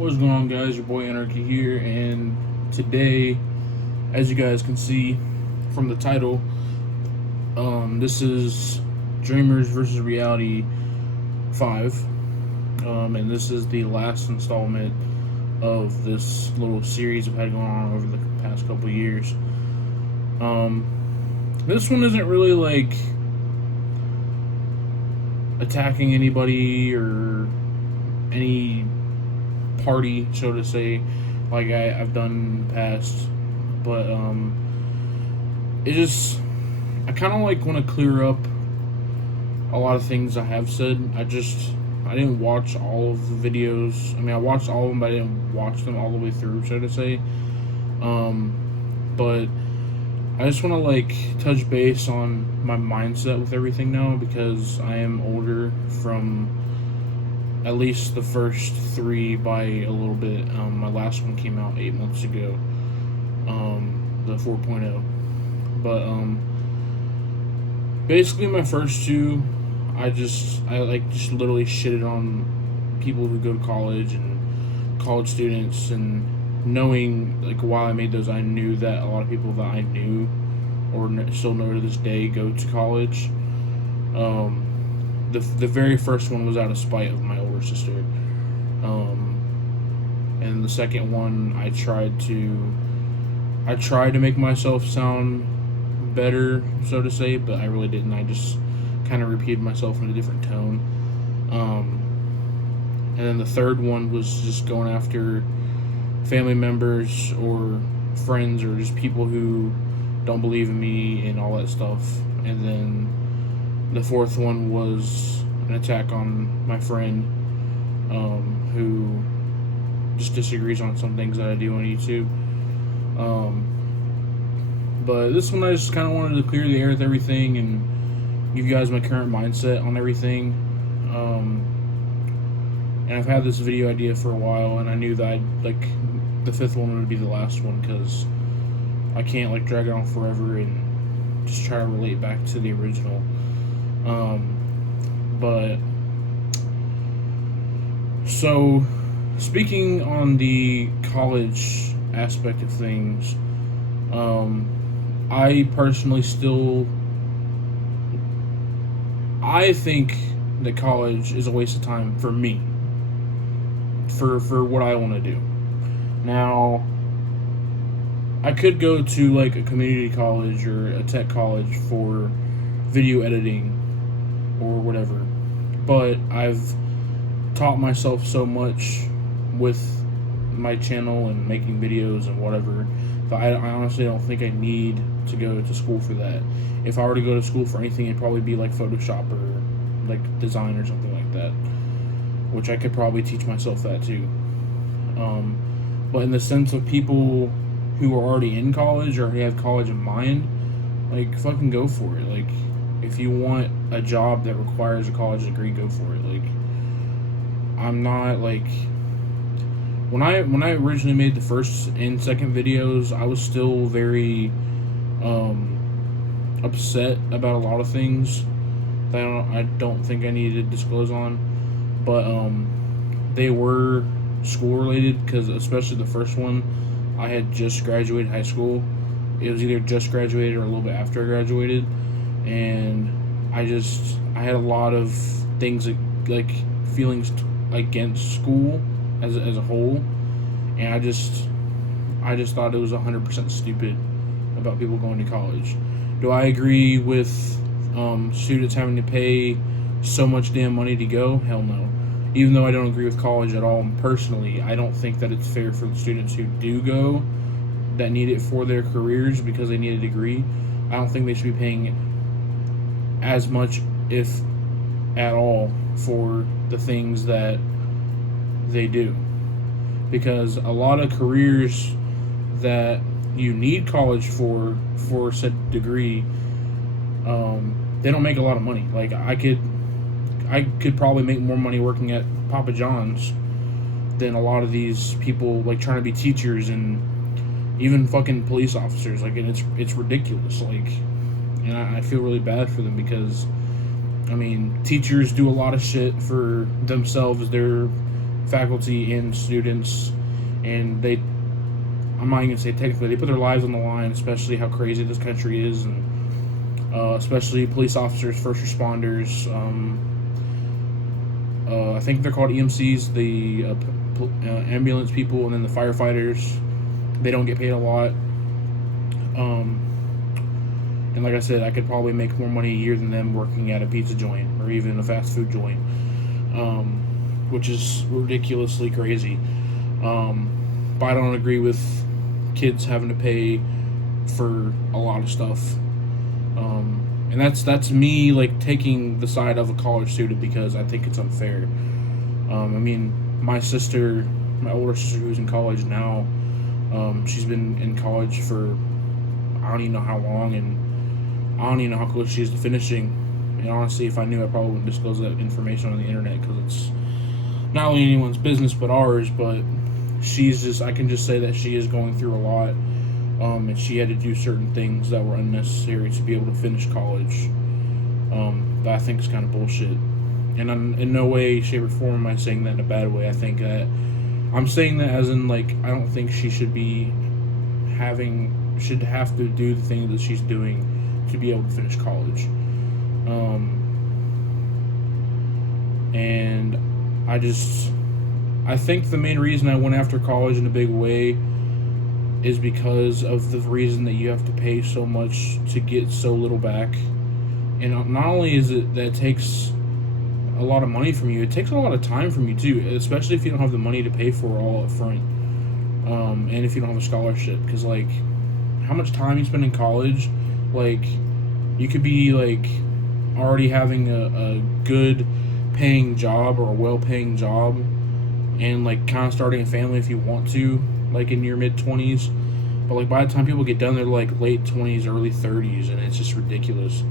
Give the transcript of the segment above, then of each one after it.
What's going on, guys? Your boy Anarchy here, and today, as you guys can see from the title, this is Dreamers versus Reality 5, and this is the last installment of this little series I've had going on over the past couple of years. This one isn't really like attacking anybody or any party, so to say, like I've done in the past. But I kind of like want to clear up a lot of things I have said. I didn't watch all of the videos. I mean, I watched all of them, but I didn't watch them all the way through, so to say. But I just want to like touch base on my mindset with everything now, because I am older from at least the first three by a little bit. My last one came out 8 months ago, the 4.0. But basically my first two, I just literally shitted on people who go to college and college students, and knowing like while I made those, I knew that a lot of people that I knew or still know to this day go to college. The very first one was out of spite of my older sister, and the second one I tried to make myself sound better, so to say, but I really didn't. I just kind of repeated myself in a different tone. And then the third one was just going after family members or friends or just people who don't believe in me and all that stuff. And then the fourth one was an attack on my friend, who just disagrees on some things that I do on YouTube. But this one I just kind of wanted to clear the air with everything and give you guys my current mindset on everything. And I've had this video idea for a while, and I knew that the fifth one would be the last one, because I can't like drag it on forever and just try to relate back to the original. But so speaking on the college aspect of things, I personally I think that college is a waste of time for me, for what I want to do. Now, I could go to like a community college or a tech college for video editing or whatever, but I've taught myself so much with my channel and making videos and whatever that I honestly don't think I need to go to school for that. If I were to go to school for anything, it'd probably be like Photoshop or like design or something like that, which I could probably teach myself that too. But in the sense of people who are already in college or have college in mind, like fucking go for it. Like, if you want a job that requires a college degree, go for it. Like, I'm not like, when I originally made the first and second videos, I was still very upset about a lot of things that I don't think I needed to disclose on, but they were school related, because especially the first one, I had just graduated high school. It was either just graduated or a little bit after I graduated, and I had a lot of things like feelings against school as a whole, and I just thought it was 100% stupid about people going to college. Do I agree with students having to pay so much damn money to go? Hell no. Even though I don't agree with college at all personally, I don't think that it's fair for the students who do go, that need it for their careers because they need a degree. I don't think they should be paying as much, if at all, for the things that they do. Because a lot of careers that you need college for said degree, they don't make a lot of money. Like, I could probably make more money working at Papa John's than a lot of these people like trying to be teachers and even fucking police officers. Like, and it's ridiculous. Like, and I feel really bad for them, because I mean, teachers do a lot of shit for themselves, their faculty and students, and I'm not even gonna say technically, they put their lives on the line, especially how crazy this country is, and especially police officers, first responders. I think they're called EMCs, the ambulance people, and then the firefighters. They don't get paid a lot. And like I said, I could probably make more money a year than them working at a pizza joint or even a fast food joint, which is ridiculously crazy. But I don't agree with kids having to pay for a lot of stuff. And that's me like taking the side of a college student because I think it's unfair. I mean, my older sister who's in college now, she's been in college for I don't even know how long, and I don't even know how close she is to finishing. And honestly, if I knew, I probably wouldn't disclose that information on the internet because it's not only anyone's business but ours. But I can just say that she is going through a lot. And she had to do certain things that were unnecessary to be able to finish college. That I think is kind of bullshit. And in no way, shape, or form am I saying that in a bad way. I think that I'm saying that as in like I don't think she should have to do the thing that she's doing to be able to finish college. And I think the main reason I went after college in a big way is because of the reason that you have to pay so much to get so little back. And not only is it that it takes a lot of money from you, it takes a lot of time from you too, especially if you don't have the money to pay for it all up front. And if you don't have a scholarship, because like how much time you spend in college, like you could be like already having a good paying job or a well paying job and like kind of starting a family if you want to, like in your mid-20s, but like by the time people get done, they're like late 20s, early 30s, and it's just ridiculous.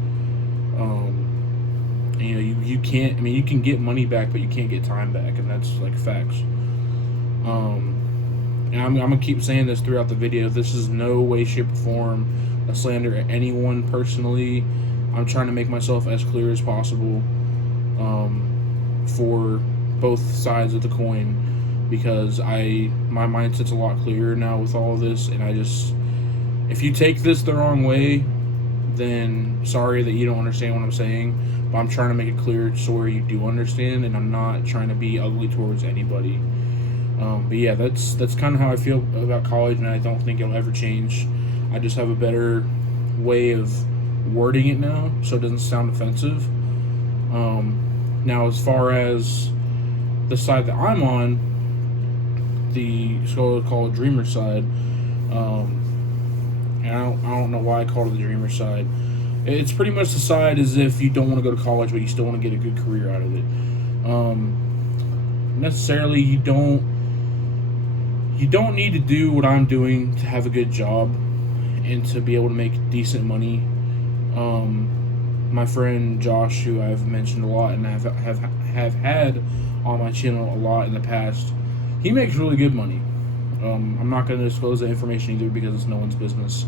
And, you can't. I mean, you can get money back, but you can't get time back, and that's like facts. And I'm gonna keep saying this throughout the video. This is no way, shape, or form a slander at anyone personally. I'm trying to make myself as clear as possible for both sides of the coin, because my mindset's a lot clearer now with all of this, and if you take this the wrong way, then sorry that you don't understand what I'm saying, but I'm trying to make it clear so where you do understand, and I'm not trying to be ugly towards anybody. But yeah, that's kind of how I feel about college, and I don't think it'll ever change. I just have a better way of wording it now so it doesn't sound offensive. Now, as far as the side that I'm on, the so-called dreamer side, and I don't know why I called it the dreamer side. It's pretty much the side as if you don't want to go to college, but you still want to get a good career out of it. Necessarily, you don't need to do what I'm doing to have a good job and to be able to make decent money. My friend Josh, who I've mentioned a lot and have had on my channel a lot in the past, he makes really good money. I'm not going to disclose the information either because it's no one's business.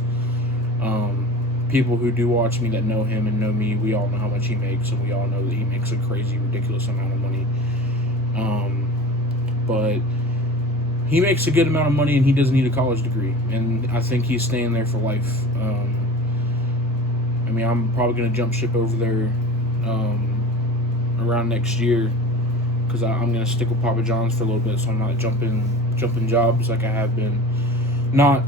People who do watch me that know him and know me, we all know how much he makes, and we all know that he makes a crazy, ridiculous amount of money. But he makes a good amount of money, and he doesn't need a college degree, and I think he's staying there for life. I mean, I'm probably going to jump ship over there around next year, because I'm going to stick with Papa John's for a little bit, so I'm not jumping jobs like I have been. Not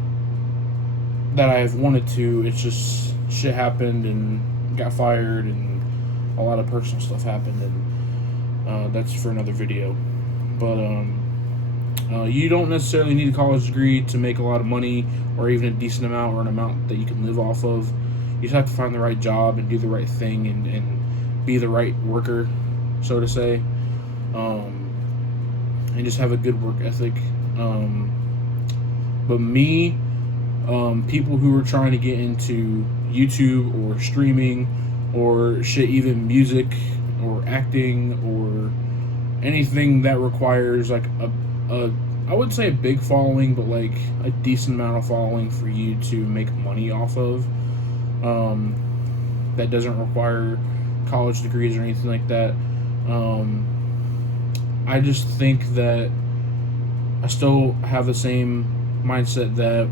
that I have wanted to, it's just shit happened and got fired and a lot of personal stuff happened, and that's for another video. But you don't necessarily need a college degree to make a lot of money, or even a decent amount, or an amount that you can live off of. You just have to find the right job and do the right thing, and be the right worker, so to say, and just have a good work ethic. But me, people who are trying to get into YouTube or streaming or shit, even music or acting or anything that requires like I wouldn't say a big following, but like a decent amount of following for you to make money off of, that doesn't require college degrees or anything like that. I just think that I still have the same mindset that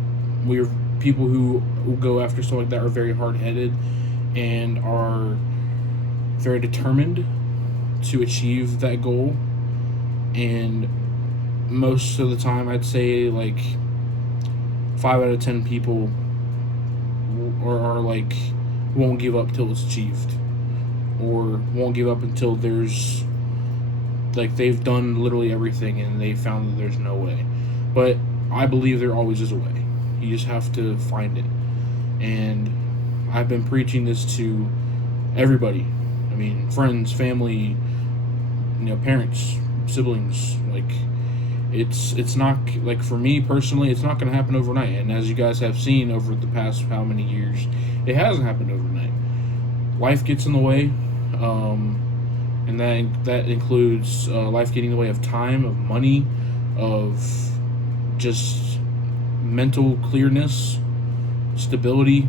we're people who go after stuff like that are very hard headed and are very determined to achieve that goal. And most of the time, I'd say like 5 out of 10 people are like won't give up till it's achieved, or won't give up until there's like they've done literally everything and they found that there's no way. But I believe there always is a way. You just have to find it. And I've been preaching this to everybody. I mean, friends, family, parents, siblings. Like, it's not like, for me personally, it's not going to happen overnight. And as you guys have seen over the past how many years, it hasn't happened overnight. Life gets in the way, and that includes life getting in the way of time, of money, of just mental clearness, stability.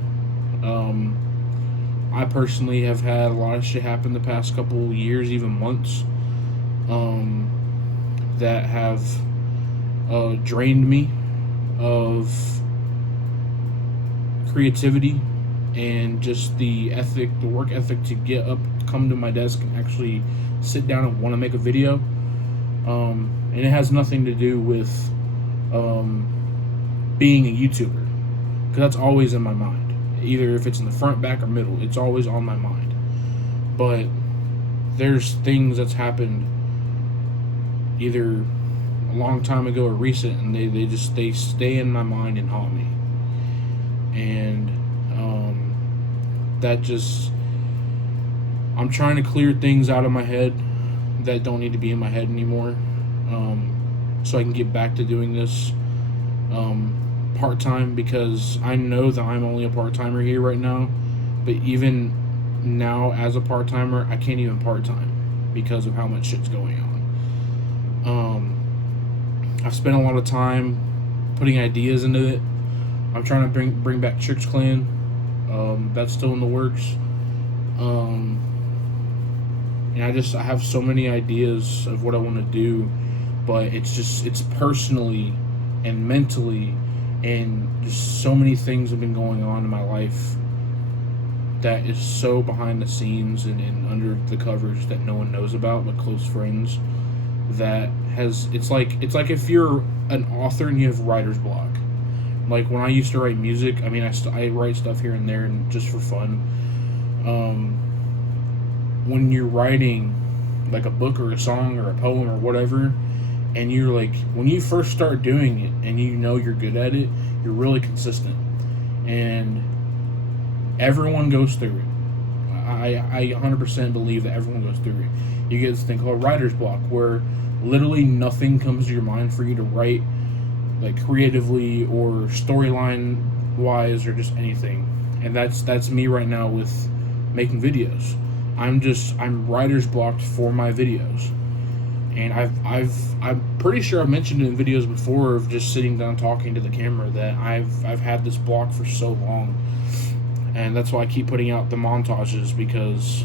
I personally have had a lot of shit happen the past couple years, even months, that have drained me of creativity and just the work ethic to get up, come to my desk, and actually sit down and want to make a video. And it has nothing to do with being a YouTuber, because that's always in my mind. Either if it's in the front, back, or middle, it's always on my mind. But there's things that's happened either a long time ago or recent, and they stay in my mind and haunt me. And that just, I'm trying to clear things out of my head that don't need to be in my head anymore, so I can get back to doing this part-time, because I know that I'm only a part-timer here right now. But even now, as a part-timer, I can't even part-time because of how much shit's going on. I've spent a lot of time putting ideas into it. I'm trying to bring back Chicks Clan. That's still in the works. And I have so many ideas of what I want to do, but it's personally and mentally, and just so many things have been going on in my life that is so behind the scenes and under the covers that no one knows about but close friends. That has, it's like if you're an author and you have writer's block. Like when I used to write music, I mean, I write stuff here and there and just for fun. When you're writing like a book or a song or a poem or whatever, and you're like, when you first start doing it and you're good at it, you're really consistent, and everyone goes through it. I 100% believe that everyone goes through it. You get this thing called writer's block, where literally nothing comes to your mind for you to write, like creatively or storyline wise or just anything. And that's me right now with making videos. I'm writer's blocked for my videos. And I'm pretty sure I've mentioned it in videos before of just sitting down talking to the camera that I've had this block for so long. And that's why I keep putting out the montages, because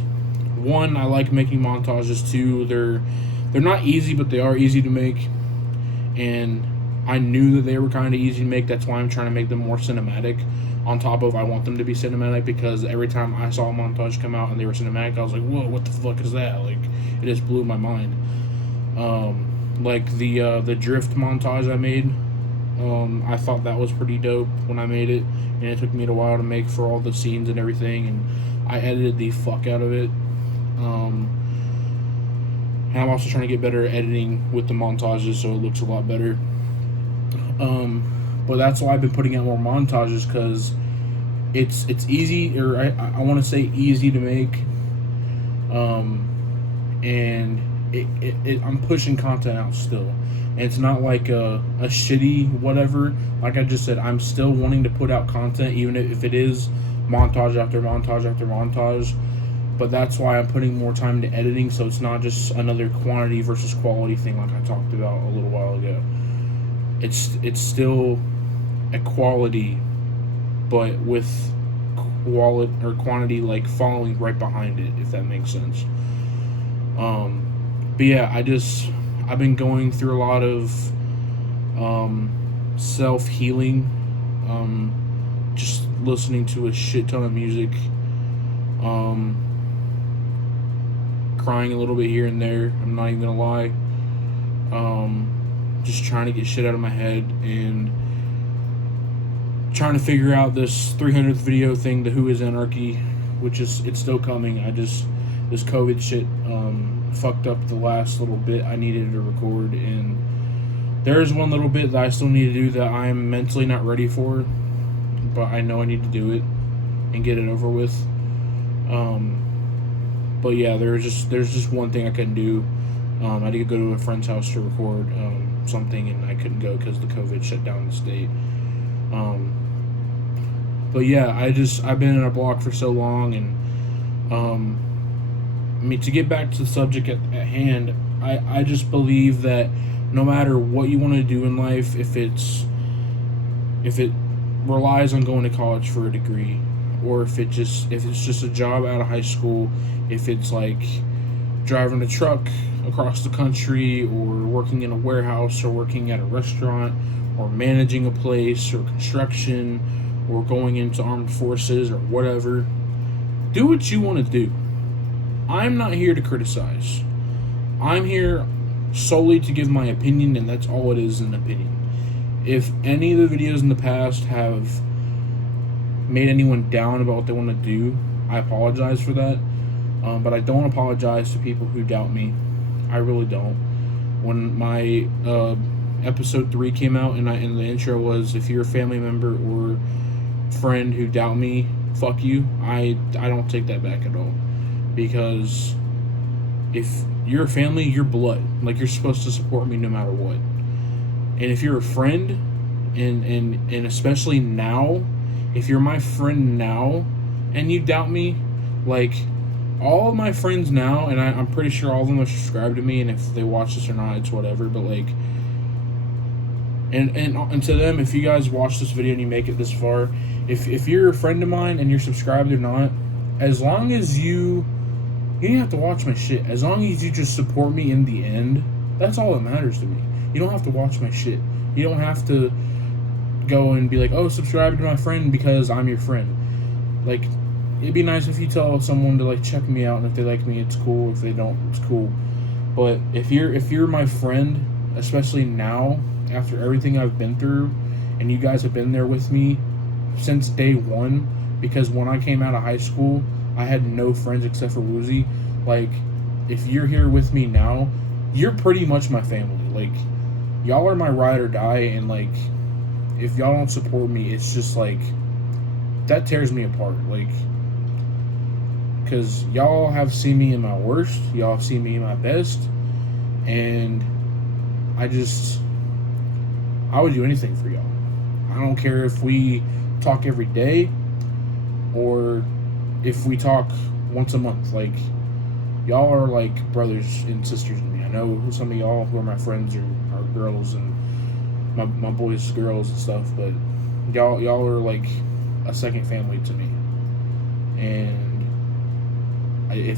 one, I like making montages. Two, they're not easy, but they are easy to make. And I knew that they were kind of easy to make. That's why I'm trying to make them more cinematic. On top of, I want them to be cinematic, because every time I saw a montage come out and they were cinematic, I was like, whoa, what the fuck is that? Like, it just blew my mind. Like the drift montage I made, I thought that was pretty dope when I made it, and it took me a while to make for all the scenes and everything, and I edited the fuck out of it. And I'm also trying to get better at editing with the montages, so it looks a lot better. But that's why I've been putting out more montages, because it's easy, or I want to say easy to make, and I'm pushing content out still. And it's not like a shitty whatever. Like I just said, I'm still wanting to put out content, even if it is montage after montage after montage. But that's why I'm putting more time into editing, so it's not just another quantity versus quality thing like I talked about a little while ago. It's still a quality, but with quality or quantity like following right behind it, if that makes sense. But yeah, I've been going through a lot of self-healing, just listening to a shit ton of music, crying a little bit here and there. I'm not even gonna lie. Just trying to get shit out of my head and trying to figure out this 300th video thing, the Who Is Anarchy, which it's still coming. This COVID shit fucked up the last little bit I needed to record, and there is one little bit that I still need to do that I'm mentally not ready for, but I know I need to do it and get it over with. But yeah, there's just one thing I couldn't do. I had to go to a friend's house to record something, and I couldn't go because the COVID shut down the state. But yeah, I've been in a block for so long, and I mean, to get back to the subject at hand, I just believe that no matter what you want to do in life, if it relies on going to college for a degree, or if it's just a job out of high school, if it's like driving a truck across the country, or working in a warehouse, or working at a restaurant, or managing a place, or construction, or going into armed forces, or whatever, do what you want to do. I'm not here to criticize. I'm here solely to give my opinion, and that's all it is, an opinion. If any of the videos in the past have made anyone down about what they want to do, I apologize for that. But I don't apologize to people who doubt me. I really don't. When my episode 3 came out, and the intro was, if you're a family member or friend who doubt me, fuck you, I don't take that back at all. Because if you're a family, you're blood. Like, you're supposed to support me no matter what. And if you're a friend, and especially now, if you're my friend now and you doubt me, like, all of my friends now, and I'm pretty sure all of them are subscribed to me, and if they watch this or not, it's whatever, but like, and to them, if you guys watch this video and you make it this far, if you're a friend of mine and you're subscribed or not, as long as you don't have to watch my shit, as long as you just support me in the end, that's all that matters to me. You don't have to watch my shit. You don't have to go and be like, oh, subscribe to my friend because I'm your friend. Like, it'd be nice if you tell someone to like check me out, and if they like me, it's cool. If they don't, it's cool. But if you're my friend, especially now, after everything I've been through, and you guys have been there with me since day one, because when I came out of high school, I had no friends except for Woozy. Like, if you're here with me now, you're pretty much my family. Like, y'all are my ride or die, and like, if y'all don't support me, it's just like, that tears me apart. Like, because y'all have seen me in my worst, y'all have seen me in my best, and I would do anything for y'all. I don't care if we talk every day, or if we talk once a month. Like, y'all are like brothers and sisters to me. I know some of y'all who are my friends are girls, and my boys girls and stuff, but y'all are like a second family to me. And I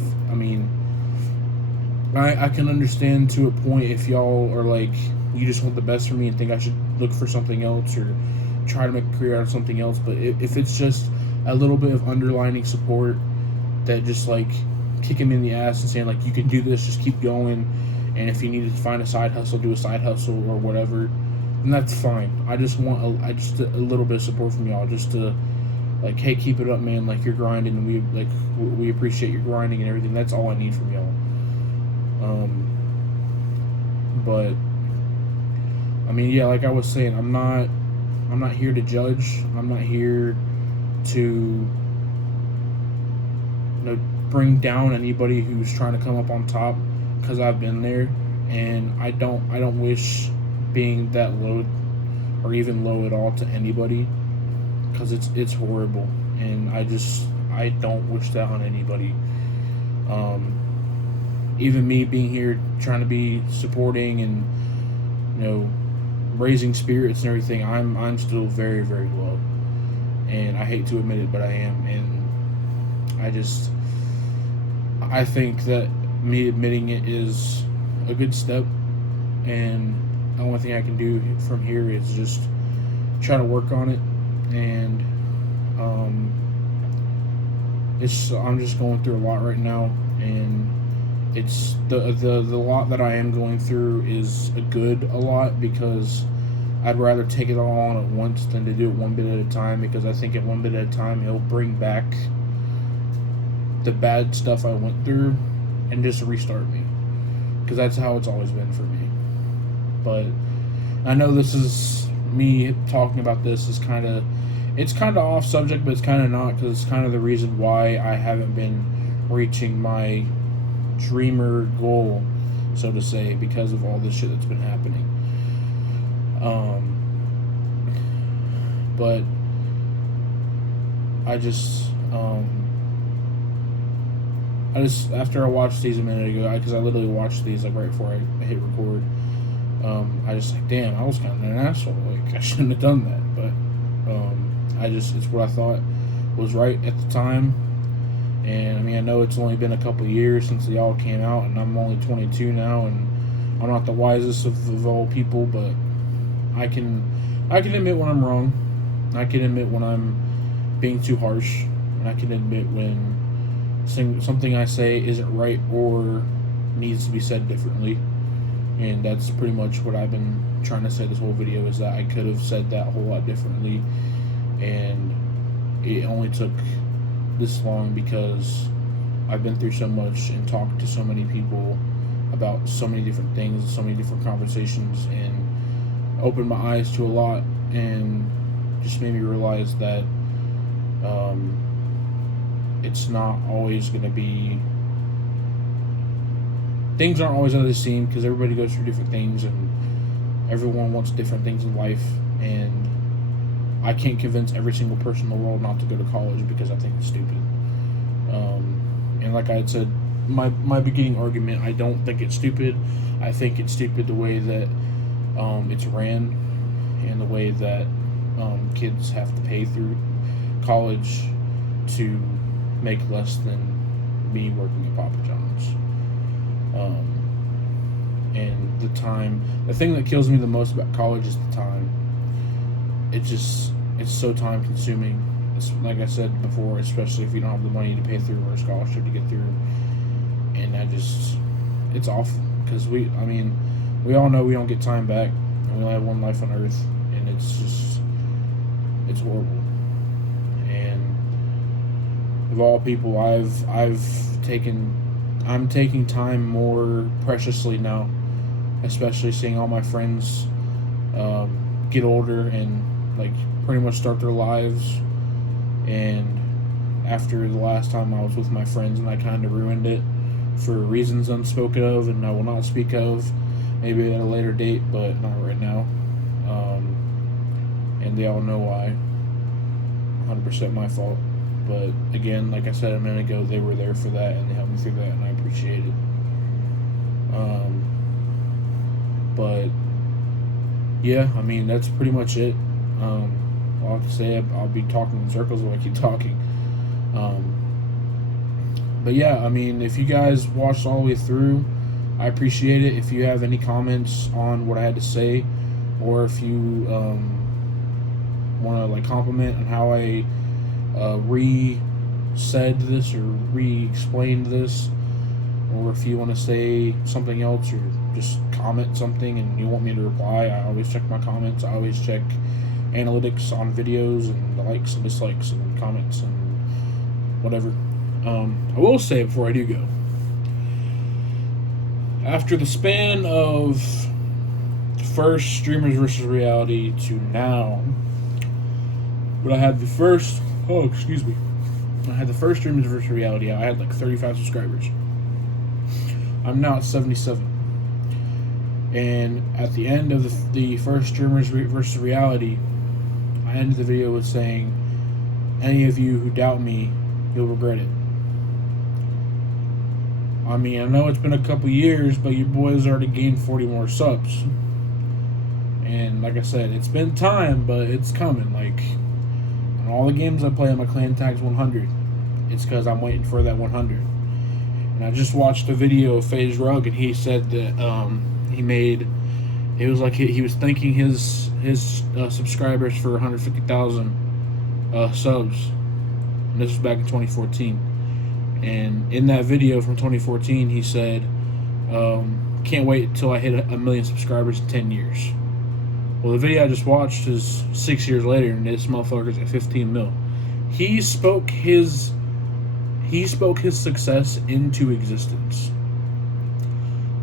can understand to a point if y'all are like, you just want the best for me and think I should look for something else or try to make a career out of something else. But if it's just a little bit of underlining support, that just like kicking me in the ass and saying like, you can do this, just keep going, and if you need to find a side hustle, do a side hustle or whatever, then that's fine. I just want a little bit of support from y'all, just to like, hey, keep it up, man. Like, you're grinding, and we appreciate your grinding and everything. That's all I need from y'all. But I mean, yeah, like I was saying, I'm not here to judge. I'm not here to bring down anybody who's trying to come up on top, because I've been there, and I don't wish being that low or even low at all to anybody, because it's horrible, and I don't wish that on anybody. Even me being here trying to be supporting and raising spirits and everything, I'm still very, very low, and I hate to admit it, but I am. And I think that me admitting it is a good step, and the only thing I can do from here is just try to work on it, and I'm just going through a lot right now, and it's the lot that I am going through is a lot, because I'd rather take it all on at once than to do it one bit at a time, because I think at one bit at a time it'll bring back the bad stuff I went through and just restart me, because that's how it's always been for me. But I know this is me talking about this is it's kind of off subject, but it's kind of not, because it's kind of the reason why I haven't been reaching my dreamer goal, so to say, because of all this shit that's been happening. But I just after I watched these a minute ago, because I literally watched these like right before I hit record, I just like, damn, I was kind of an asshole. Like, I shouldn't have done that, but it's what I thought was right at the time. And I mean, I know it's only been a couple years since they all came out, and I'm only 22 now, and I'm not the wisest of all people, but I can admit when I'm wrong. I can admit when I'm being too harsh, and I can admit when something I say isn't right or needs to be said differently. And that's pretty much what I've been trying to say this whole video, is that I could have said that a whole lot differently, and it only took this long because I've been through so much and talked to so many people about so many different things, so many different conversations, and opened my eyes to a lot, and just made me realize that it's not always going to be, things aren't always the same, because everybody goes through different things, and everyone wants different things in life, and I can't convince every single person in the world not to go to college, because I think it's stupid. And like I had said, my beginning argument, I don't think it's stupid. I think it's stupid the way that it's ran, and the way that kids have to pay through college to make less than me working at Papa John's. And the thing that kills me the most about college is the time. It's so time consuming. It's like I said before, especially if you don't have the money to pay through or a scholarship to get through. And it's awful, because we all know we don't get time back, and we only have one life on earth, and it's horrible. And of all people, I'm taking time more preciously now, especially seeing all my friends get older and like pretty much start their lives. And after the last time I was with my friends, and I kind of ruined it for reasons unspoken of, and I will not speak of, maybe at a later date, but not right now. And they all know why. 100% my fault. But again, like I said a minute ago, they were there for that, and they helped me through that, and I appreciate it. But yeah, I mean, that's pretty much it. All I have to say, I'll be talking in circles while I keep talking. But yeah, I mean, if you guys watched all the way through, I appreciate it. If you have any comments on what I had to say, or if you want to like compliment on how I re-said this or re-explained this, or if you want to say something else or just comment something and you want me to reply, I always check my comments. I always check analytics on videos and the likes and dislikes and comments and whatever. I will say before I do go, after the span of first Streamers versus Reality to now, when I had the first Streamers versus Reality, I had like 35 subscribers. I'm now at 77. And at the end of the first Streamers versus Reality, I ended the video with saying, any of you who doubt me, you'll regret it. I mean, I know it's been a couple years, but your boy's already gained 40 more subs. And like I said, it's been time, but it's coming. Like, on all the games I play on my clan tags 100, it's because I'm waiting for that 100. And I just watched a video of FaZe Rug, and he said that he made It was like he was thanking his subscribers for 150,000 subs. And this was back in 2014. And in that video from 2014, he said, "Can't wait until I hit a million subscribers in 10 years." Well, the video I just watched is 6 years later, and this motherfucker's at 15 mil. He spoke his success into existence.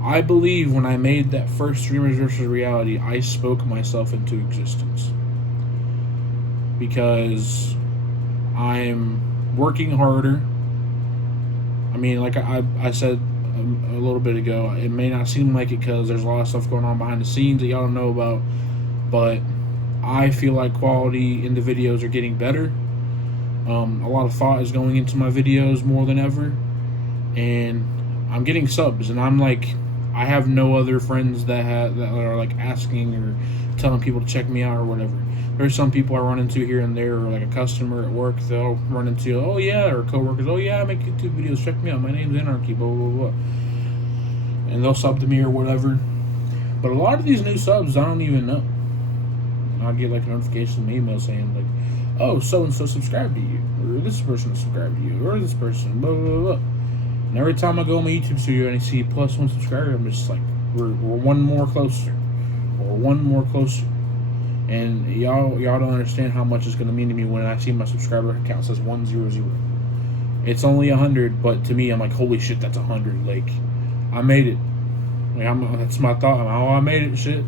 I believe when I made that first Streamers vs. Reality, I spoke myself into existence. Because I'm working harder. I mean, like I said a little bit ago, it may not seem like it because there's a lot of stuff going on behind the scenes that y'all don't know about, but I feel like quality in the videos are getting better. A lot of thought is going into my videos more than ever, and I'm getting subs, and I'm like, I have no other friends that are like asking or telling people to check me out or whatever. There's some people I run into here and there, or like a customer at work, they'll run into, oh yeah, or coworkers, oh yeah, I make YouTube videos, check me out, my name's Anarchy, blah blah blah, and they'll sub to me or whatever. But a lot of these new subs I don't even know. I'll get like a notification in my email saying like, oh, so and so subscribed to you, or this person subscribed to you, or this person, blah blah blah. And every time I go on my YouTube studio and I see +1 subscriber, I'm just like, we're one more closer, or one more closer. And y'all don't understand how much it's gonna mean to me when I see my subscriber count says 100. It's only 100, but to me, I'm like, holy shit, that's 100. Like, I made it. Like, that's my thought. Oh, I made it. Shit,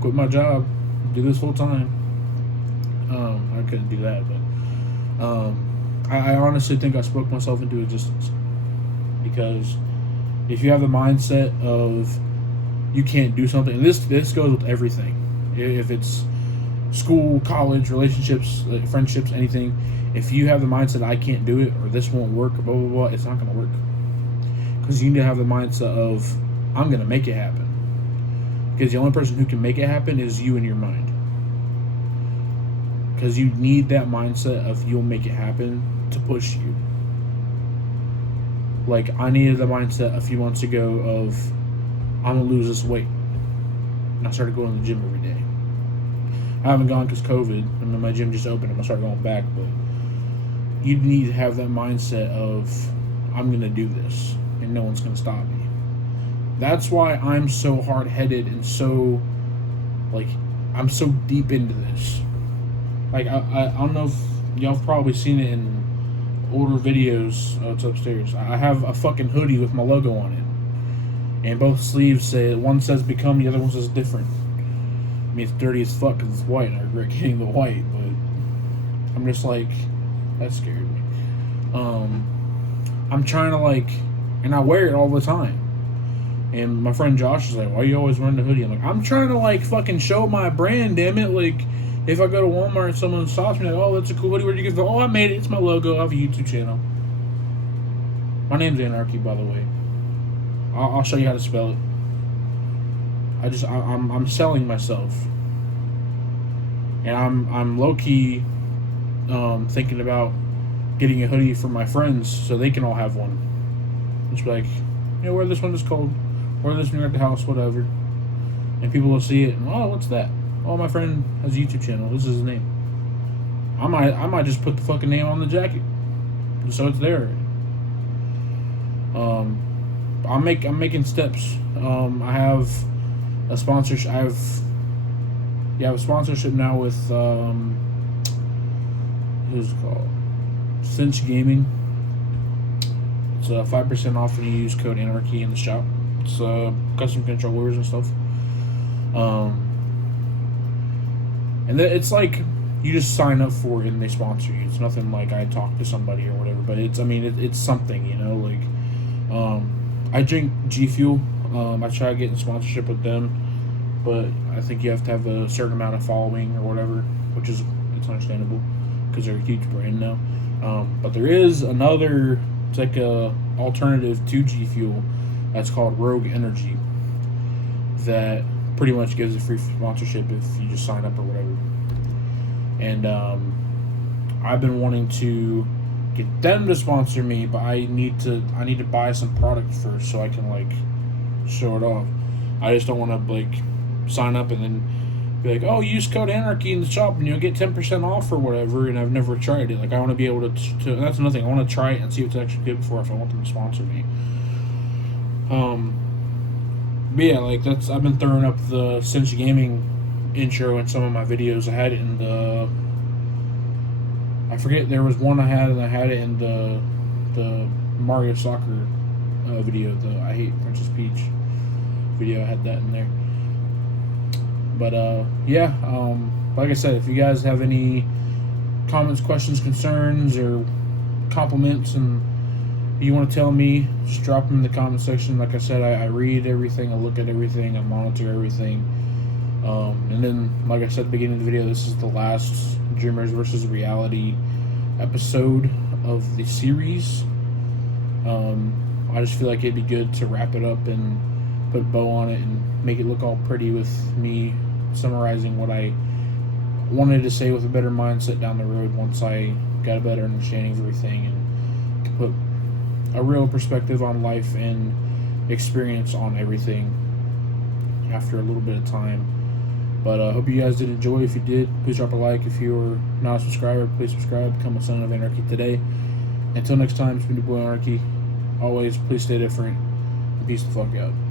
quit my job, do this full time. I couldn't do that, but I honestly think I spoke myself into existence. Because if you have the mindset of you can't do something, and this goes with everything. If it's school, college, relationships, friendships, anything, if you have the mindset I can't do it or this won't work, blah blah blah, it's not going to work. Because you need to have the mindset of I'm going to make it happen. Because the only person who can make it happen is you in your mind. Because you need that mindset of you'll make it happen to push you. Like, I needed the mindset a few months ago of I'm going to lose this weight. And I started going to the gym every day. I haven't gone because COVID. I mean, my gym just opened. I'm going to start going back. But you need to have that mindset of I'm going to do this. And no one's going to stop me. That's why I'm so hard-headed and so, like, I'm so deep into this. Like, I don't know if y'all have probably seen it in older videos. Oh, it's upstairs. I have a fucking hoodie with my logo on it. And both sleeves say, one says become, the other one says different. I mean, it's dirty as fuck because it's white, and I regret getting the white, but I'm just like, that scared me. I'm trying to, like, and I wear it all the time. And my friend Josh is like, why are you always wearing the hoodie? I'm like, I'm trying to, like, fucking show my brand, damn it. Like, if I go to Walmart and someone stops me, like, oh, that's a cool hoodie, where'd you get it? Oh, I made it, it's my logo, I have a YouTube channel. My name's Anarchy, by the way. I'll show you how to spell it. I'm selling myself, and I'm low key thinking about getting a hoodie for my friends so they can all have one. Just be like, wear this one is cold, wear this when you're at the house, whatever, and people will see it. And, oh, what's that? Oh, my friend has a YouTube channel. This is his name. I might just put the fucking name on the jacket, so it's there. I'm making steps. I have a sponsorship. I have a sponsorship now with who's it called? Cinch Gaming. It's 5% off when you use code Anarchy in the shop. It's custom controllers and stuff. And then it's like you just sign up for it and they sponsor you. It's nothing like I talk to somebody or whatever, but it's something, like. I drink G Fuel. I try getting sponsorship with them, but I think you have to have a certain amount of following or whatever, which it's understandable because they're a huge brand now. But there is another, it's like a alternative to G Fuel that's called Rogue Energy that pretty much gives a free sponsorship if you just sign up or whatever. And I've been wanting to get them to sponsor me, but I need to buy some product first so I can, like, show it off. I just don't want to, like, sign up and then be like, oh, use code Anarchy in the shop and you'll get 10% off or whatever. And I've never tried it. Like, I want to be able to that's another thing. I want to try it and see what's actually good before if I want them to sponsor me. But yeah, like I've been throwing up the Cincy Gaming intro in some of my videos. I had it in I forget, there was one I had, and I had it in the Mario Soccer video, the I Hate Princess Peach video. I had that in there. But yeah, like I said, if you guys have any comments, questions, concerns, or compliments, and you want to tell me, just drop them in the comment section. Like I said, I read everything, I look at everything, I monitor everything. And then, like I said at the beginning of the video, this is the last Dreamers versus Reality episode of the series. I just feel like it'd be good to wrap it up and put a bow on it and make it look all pretty with me summarizing what I wanted to say with a better mindset down the road once I got a better understanding of everything and could put a real perspective on life and experience on everything after a little bit of time. But I hope you guys did enjoy. If you did, please drop a like. If you're not a subscriber, please subscribe. Become a son of Anarchy today. Until next time, it's been your boy Anarchy. Always, please stay different. Peace the fuck out.